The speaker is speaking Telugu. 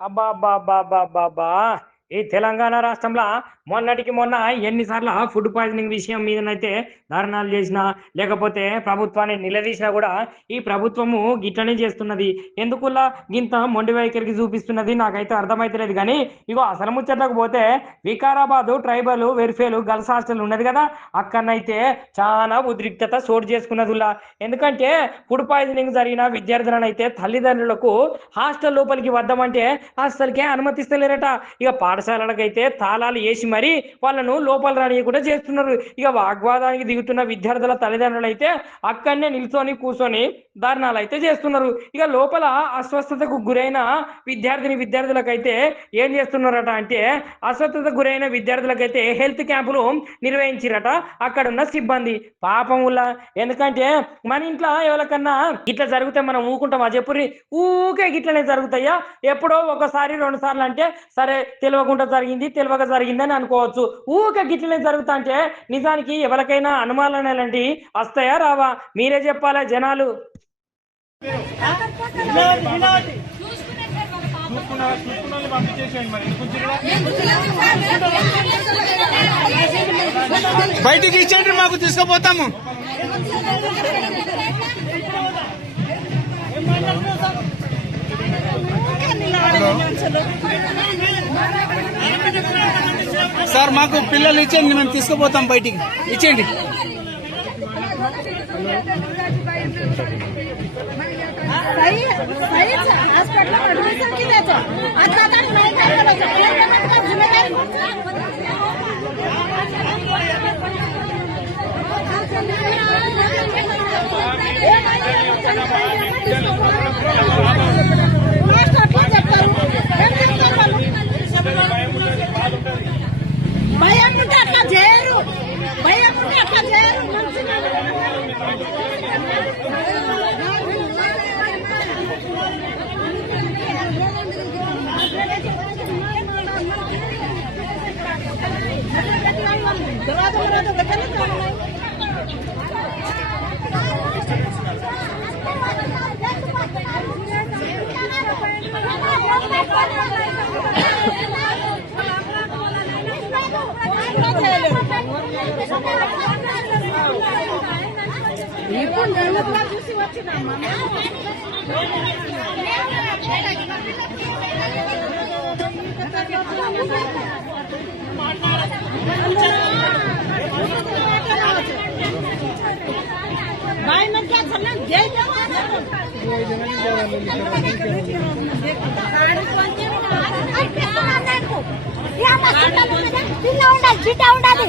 ಅಬ್ಬಾ ಬಾ ಬಾ ಬಾ ಬಾ ಬಾ ఈ తెలంగాణ రాష్ట్రంలో మొన్నటికి మొన్న ఎన్నిసార్లు ఫుడ్ పాయిజనింగ్ విషయం మీదనైతే ధర్నాలు చేసినా లేకపోతే ప్రభుత్వాన్ని నిలదీసినా కూడా ఈ ప్రభుత్వము గిట్లనే చేస్తున్నది. ఎందుకులా గింత మొండి వైఖరికి చూపిస్తున్నది? నాకైతే అర్థమైతలేదు కానీ ఇగో అసలు ముచ్చట్లకు పోతే వికారాబాదు ట్రైబల్ వెర్ఫేలు గర్ల్స్ హాస్టల్ ఉన్నది కదా అక్కడనైతే చాలా ఉద్రిక్తత చోటు చేసుకున్నదిలా. ఎందుకంటే ఫుడ్ పాయిజనింగ్ జరిగిన విద్యార్థులను అయితే తల్లిదండ్రులకు హాస్టల్ లోపలికి వద్దామంటే హాస్టల్కే అనుమతిస్తలేరట. ఇక పాఠశాలలకైతే తాళాలు వేసి మరీ వాళ్ళను లోపల రానియకుండా చేస్తున్నారు. ఇక వాగ్వాదానికి దిగుతున్న విద్యార్థుల తల్లిదండ్రులు అయితే అక్కడనే నిల్చొని కూర్చొని ధర్నాలు అయితే చేస్తున్నారు. ఇక లోపల అస్వస్థతకు గురైన విద్యార్థిని విద్యార్థులకైతే ఏం చేస్తున్నారట అంటే అస్వస్థతకు గురైన విద్యార్థులకైతే హెల్త్ క్యాంపులు నిర్వహించారట అక్కడ ఉన్న సిబ్బంది. పాపం వల్ల ఎందుకంటే మన ఇంట్లో ఎవరికన్నా ఇట్లా జరిగితే మనం ఊకుంటామా? చెప్పుర్రి. ఊకే గిట్లనే జరుగుతాయా? ఎప్పుడో ఒకసారి రెండు సార్లు అంటే సరే తెలియకుండా జరిగింది తెలియక జరిగింది అని అనుకోవచ్చు. ఊకే గిట్లనే జరుగుతా అంటే నిజానికి ఎవరికైనా అనుమానాలు అలాంటి వస్తాయా రావా? మీరే చెప్పాలా జనాలు? బయటికి ఇచ్చేయండి మాకు తీసుకుపోతాము. సార్ మాకు పిల్లలు ఇచ్చేయండి మేము తీసుకుపోతాం బయటికి. ఇచ్చేయండి. सही भाई मैं क्या करना जय ఉండాలి బిడ్డ ఉండాలి